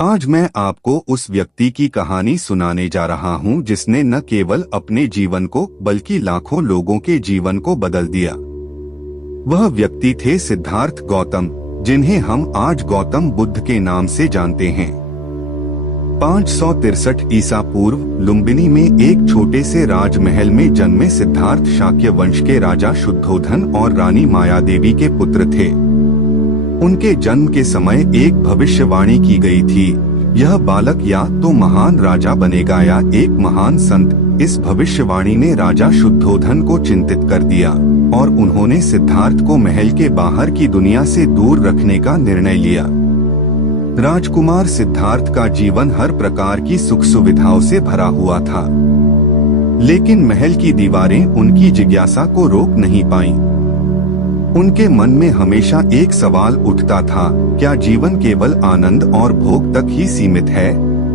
आज मैं आपको उस व्यक्ति की कहानी सुनाने जा रहा हूं जिसने न केवल अपने जीवन को बल्कि लाखों लोगों के जीवन को बदल दिया। वह व्यक्ति थे सिद्धार्थ गौतम, जिन्हें हम आज गौतम बुद्ध के नाम से जानते हैं। 563 ईसा पूर्व लुम्बिनी में एक छोटे से राजमहल में जन्मे सिद्धार्थ शाक्य वंश के राजा शुद्धोधन और रानी मायादेवी के पुत्र थे। उनके जन्म के समय एक भविष्यवाणी की गई थी, यह बालक या तो महान राजा बनेगा या एक महान संत। इस भविष्यवाणी ने राजा शुद्धोधन को चिंतित कर दिया और उन्होंने सिद्धार्थ को महल के बाहर की दुनिया से दूर रखने का निर्णय लिया। राजकुमार सिद्धार्थ का जीवन हर प्रकार की सुख सुविधाओं से भरा हुआ था, लेकिन महल की दीवारें उनकी जिज्ञासा को रोक नहीं पाईं। उनके मन में हमेशा एक सवाल उठता था, क्या जीवन केवल आनंद और भोग तक ही सीमित है?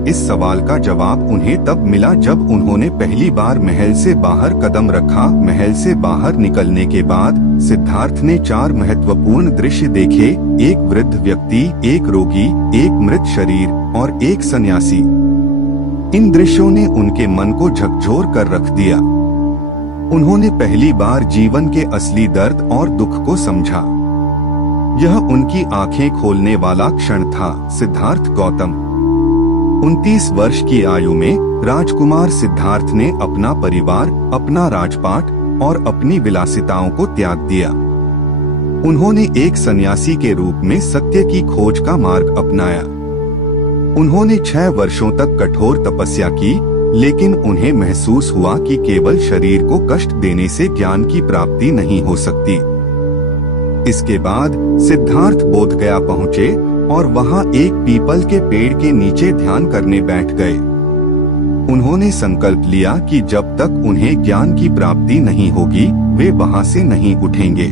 इस सवाल का जवाब उन्हें तब मिला जब उन्होंने पहली बार महल से बाहर कदम रखा। महल से बाहर निकलने के बाद सिद्धार्थ ने 4 महत्वपूर्ण दृश्य देखे, एक वृद्ध व्यक्ति, एक रोगी, एक मृत शरीर और एक सन्यासी। इन दृश्यों ने उनके मन को झकझोर कर रख दिया। उन्होंने पहली बार जीवन के असली दर्द और दुख को समझा। यह उनकी आंखें खोलने वाला क्षण था। सिद्धार्थ गौतम 29 वर्ष की आयु में राजकुमार सिद्धार्थ ने अपना परिवार, अपना राजपाट और अपनी विलासिताओं को त्याग दिया। उन्होंने एक सन्यासी के रूप में सत्य की खोज का मार्ग अपनाया। उन्होंने 6 वर्षों तक कठोर तपस्या की, लेकिन उन्हें महसूस हुआ कि केवल शरीर को कष्ट देने से ज्ञान की प्राप्ति नहीं हो सकती। इसके बाद सिद्धार्थ बोधगया पहुँचे और वहाँ एक पीपल के पेड़ के नीचे ध्यान करने बैठ गए। उन्होंने संकल्प लिया कि जब तक उन्हें ज्ञान की प्राप्ति नहीं होगी, वे वहाँ से नहीं उठेंगे।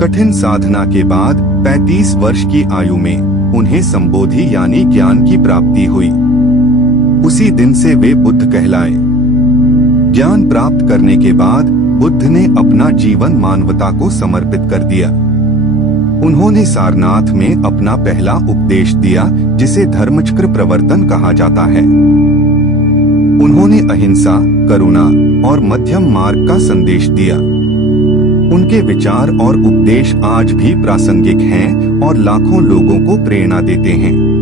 कठिन साधना के बाद 35 वर्ष की आयु में उन्हें संबोधि यानी ज्ञान की प्राप्ति हुई। उसी दिन से वे बुद्ध कहलाए। ज्ञान प्राप्त करने के बाद बुद्ध ने अपना जीवन मानवता को समर्पित कर दिया। उन्होंने सारनाथ में अपना पहला उपदेश दिया, जिसे धर्मचक्र प्रवर्तन कहा जाता है। उन्होंने अहिंसा, करुणा और मध्यम मार्ग का संदेश दिया। उनके विचार और उपदेश आज भी प्रासंगिक हैं और लाखों लोगों को प्रेरणा देते हैं।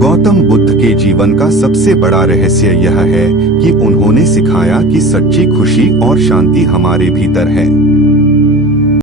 गौतम बुद्ध के जीवन का सबसे बड़ा रहस्य यह है कि उन्होंने सिखाया कि सच्ची खुशी और शांति हमारे भीतर है।